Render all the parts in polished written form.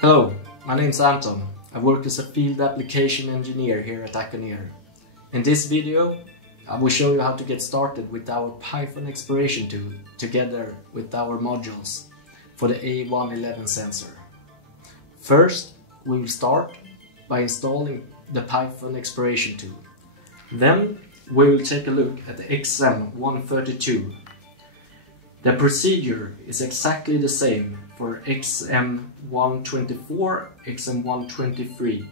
Hello, my name is Anton. I work as a field application engineer here at Acconeer. In this video, I will show you how to get started with our Python exploration tool together with our modules for the A111 sensor. First, we will start by installing the Python exploration tool. Then we will take a look at the XM132. The procedure is exactly the same for XM124, XM123.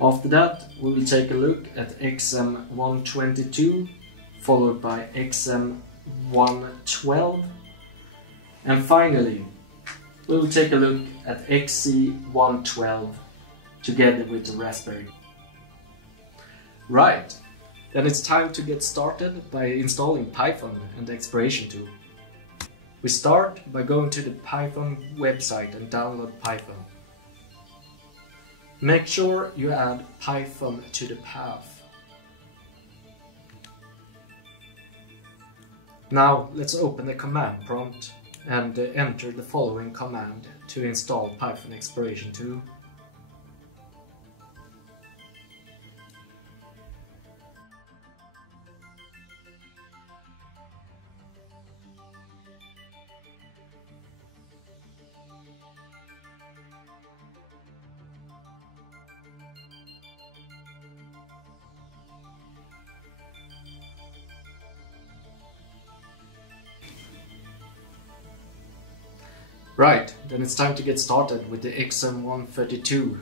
After that, we will take a look at XM122, followed by XM112, and finally, we will take a look at XC112 together with the Raspberry. Right, then it's time to get started by installing Python and the exploration tool. We start by going to the Python website and download Python. Make sure you add Python to the path. Now let's open the command prompt and enter the following command to install Python exploration tool. Right, then it's time to get started with the XM132.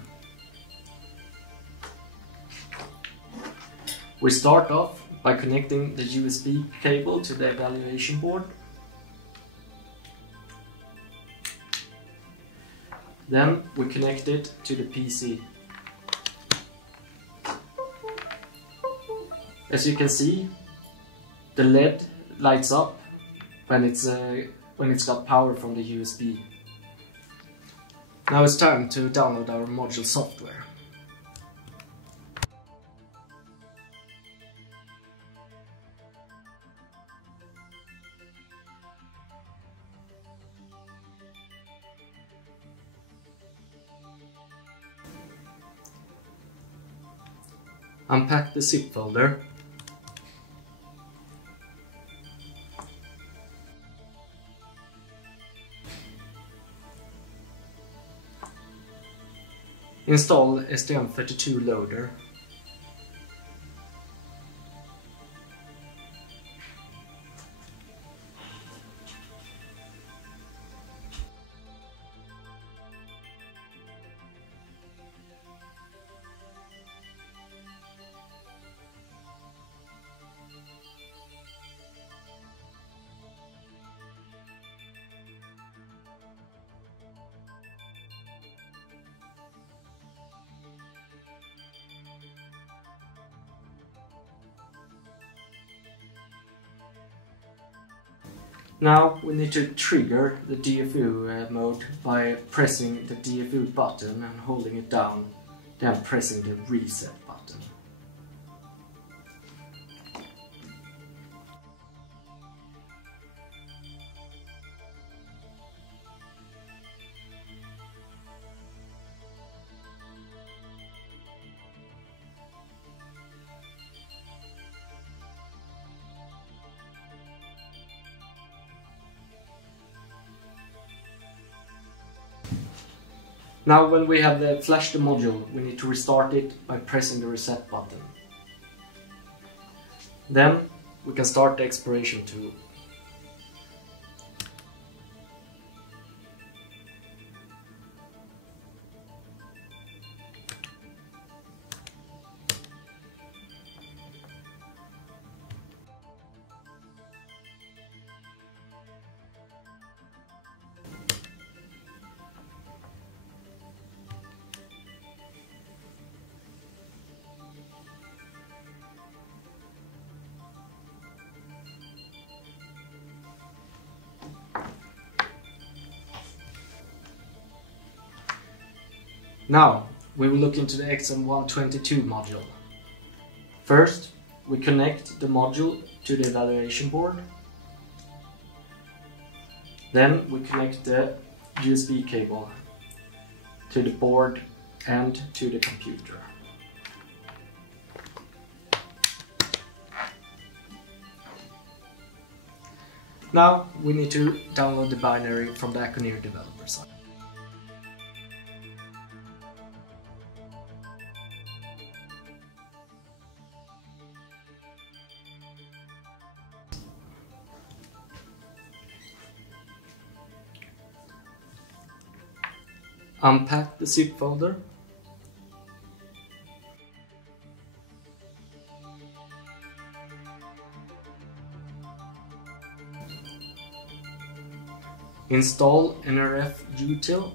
We start off by connecting the USB cable to the evaluation board. Then we connect it to the PC. As you can see, the LED lights up when it's got power from the USB. Now it's time to download our module software. Unpack the zip folder. Install STM32 loader. Now we need to trigger the DFU mode by pressing the DFU button and holding it down, then pressing the reset button. Now when we have flashed the module, we need to restart it by pressing the reset button. Then we can start the exploration tool. Now, we will look into the XM122 module. First, we connect the module to the evaluation board. Then we connect the USB cable to the board and to the computer. Now we need to download the binary from the Acconeer developer site. Unpack the zip folder. Install NRF util.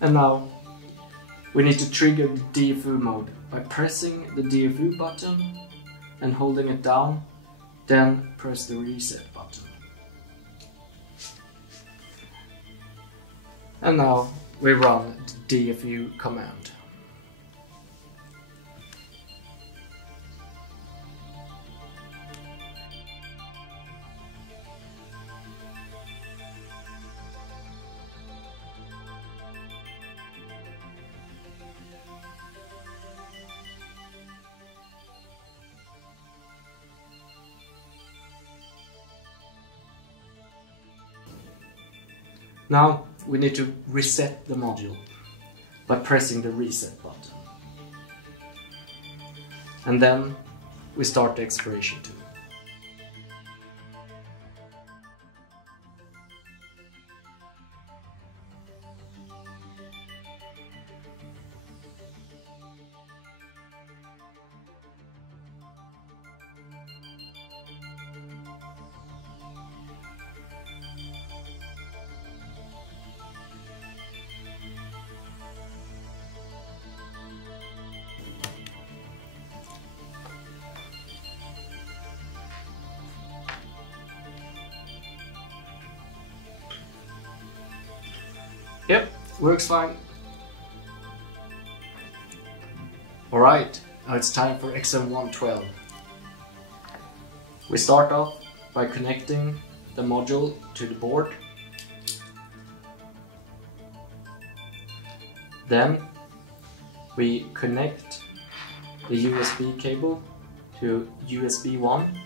And now we need to trigger the DFU mode by pressing the DFU button and holding it down, then press the reset button. And now we run the DFU command. Now we need to reset the module by pressing the reset button. And then we start the expiration tool. Yep, works fine. Alright, now it's time for XM112. We start off by connecting the module to the board. Then we connect the USB cable to USB 1.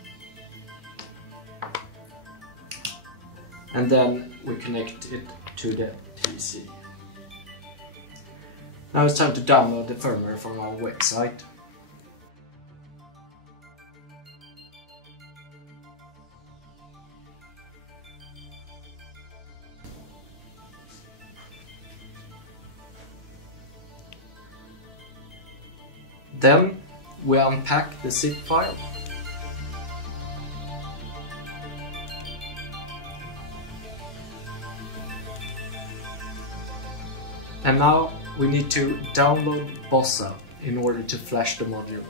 And then we connect it to the PC. Now it's time to download the firmware from our website. Then we unpack the zip file. And now we need to download Bossa in order to flash the module.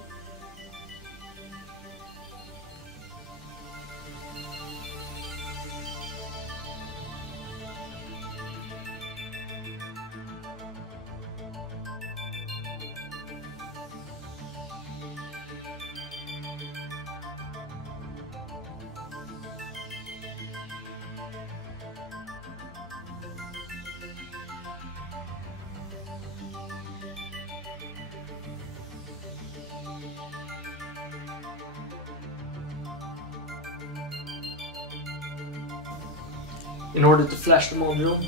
In order to flash the module,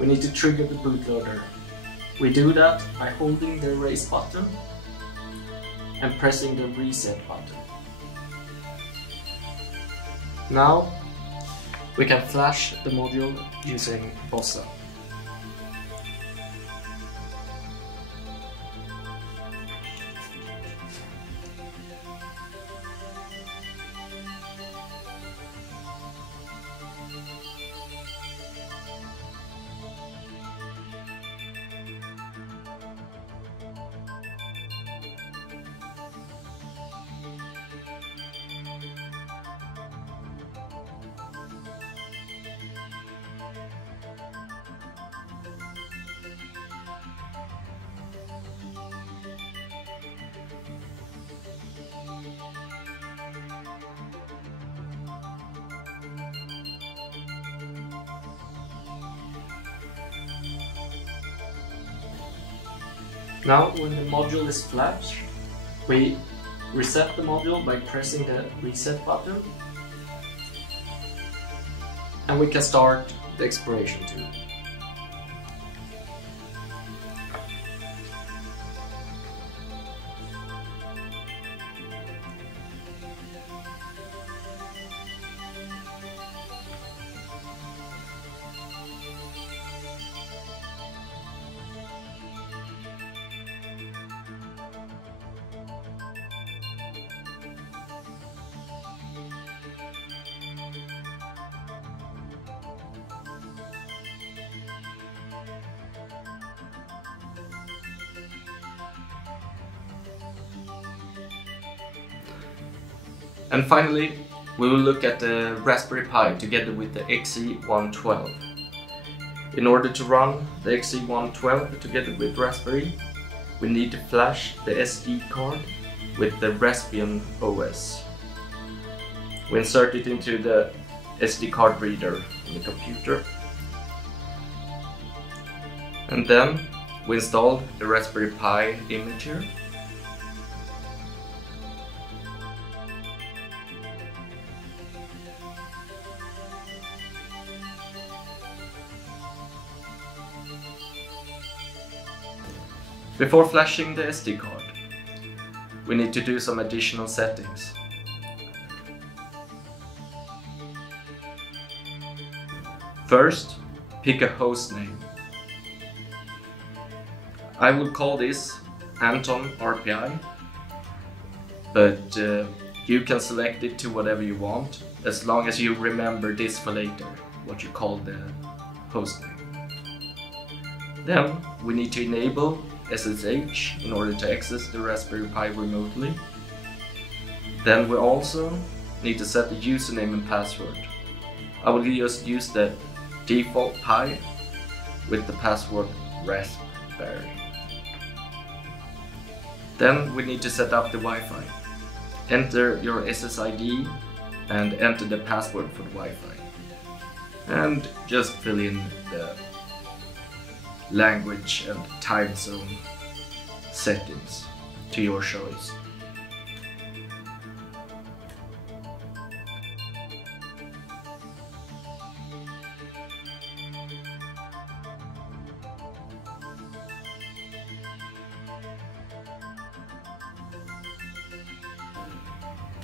we need to trigger the bootloader. We do that by holding the erase button and pressing the reset button. Now we can flash the module using Bossa. Now when the module is flashed, we reset the module by pressing the reset button, and we can start the exploration tool. And finally, we will look at the Raspberry Pi together with the XE112. In order to run the XE112 together with Raspberry, we need to flash the SD card with the Raspbian OS. We insert it into the SD card reader on the computer. And then we install the Raspberry Pi image here. Before flashing the SD card, we need to do some additional settings. First, pick a host name. I will call this Anton RPI, but you can select it to whatever you want, as long as you remember this for later, what you call the host name. Then we need to enable SSH in order to access the Raspberry Pi remotely. Then we also need to set the username and password. I will just use the default Pi with the password Raspberry. Then we need to set up the Wi-Fi. Enter your SSID and enter the password for the Wi-Fi. And just fill in the language and time zone settings to your choice.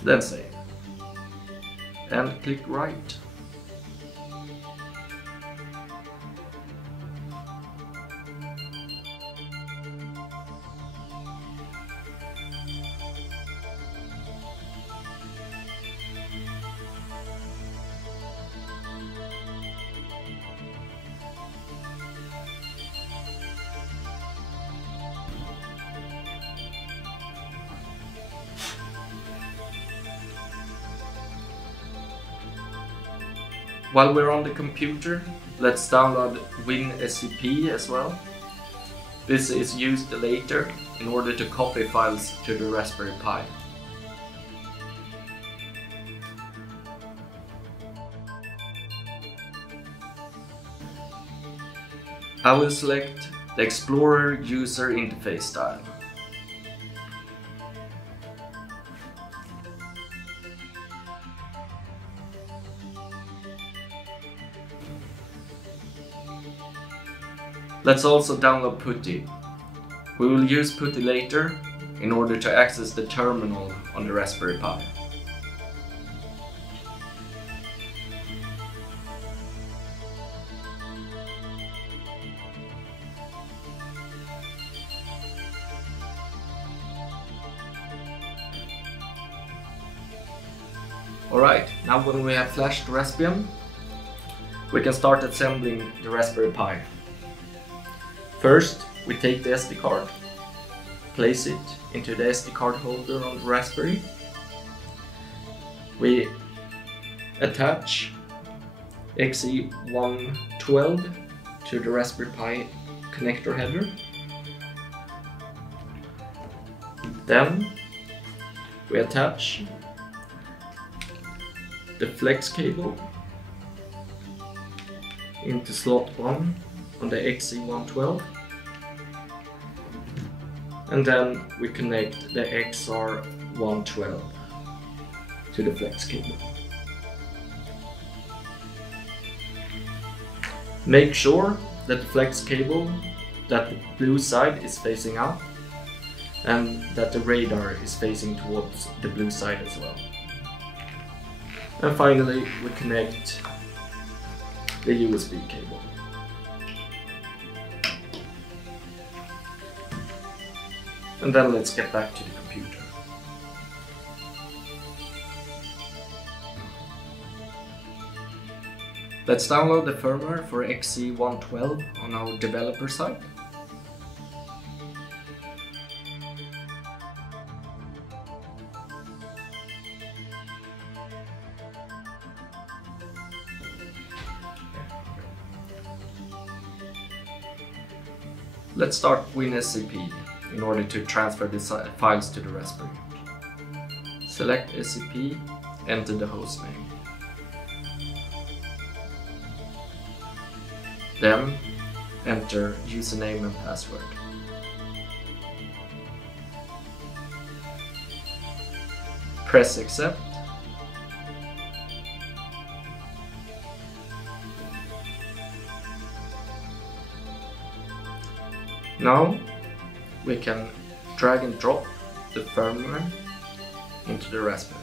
Then save and click Write. While we're on the computer, let's download WinSCP as well. This is used later in order to copy files to the Raspberry Pi. I will select the Explorer user interface style. Let's also download PuTTY. We will use PuTTY later in order to access the terminal on the Raspberry Pi. Alright, now when we have flashed the Raspbian, we can start assembling the Raspberry Pi. First, we take the SD card, place it into the SD card holder on the Raspberry. We attach XE112 to the Raspberry Pi connector header. Then we attach the flex cable into slot 1 on the XE112, and then we connect the XR112 to the flex cable. Make sure that the flex cable, that the blue side is facing out and that the radar is facing towards the blue side as well. And finally, we connect the USB cable. And then let's get back to the computer. Let's download the firmware for XE112 on our developer site. Let's start WinSCP in order to transfer the files to the Raspberry. Select SCP, enter the hostname. Then enter username and password. Press accept. Now we can drag and drop the firmware into the Raspberry.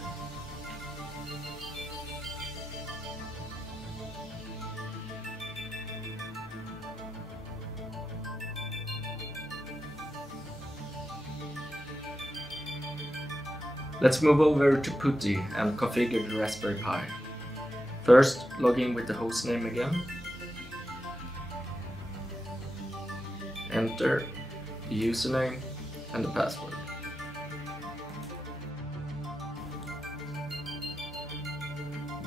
Let's move over to PuTTY and configure the Raspberry Pi. First, log in with the hostname again. Enter the username and the password.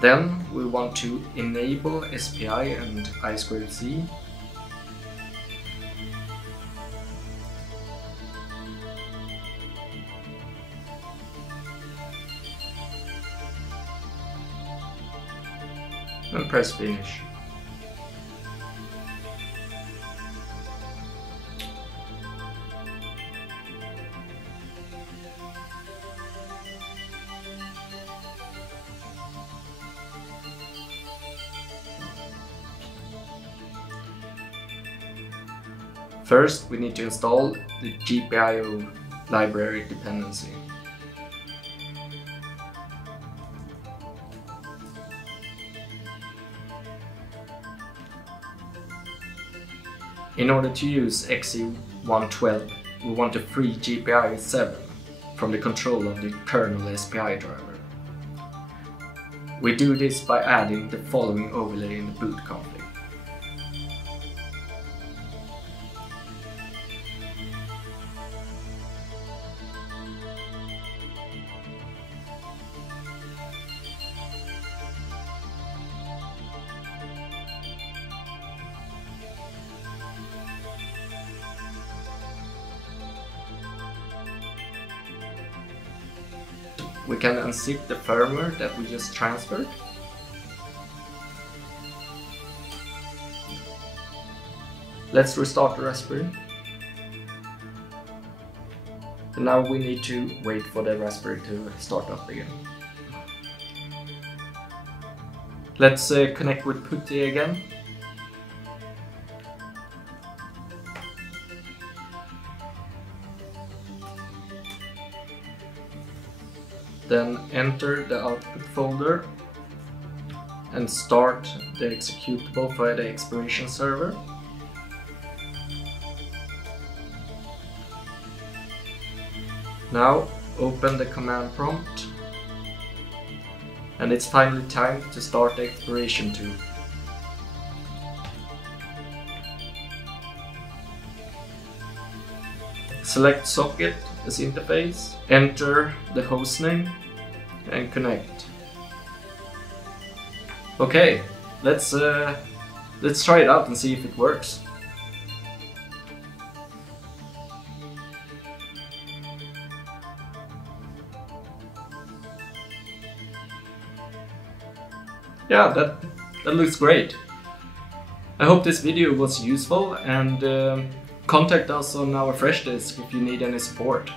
Then we want to enable SPI and I2C. And press finish. First, we need to install the GPIO library dependency. In order to use XE112, we want to free GPIO 7 from the control of the kernel SPI driver. We do this by adding the following overlay in the boot config. We can unzip the firmware that we just transferred. Let's restart the Raspberry. And now we need to wait for the Raspberry to start up again. Let's connect with PuTTY again. Then enter the output folder and start the executable for the expiration server. Now open the command prompt, and it's finally time to start the expiration tool. Select socket as interface, enter the hostname and connect. Okay, let's try it out and see if it works. Yeah, that looks great. I hope this video was useful, and contact us on our Freshdesk if you need any support.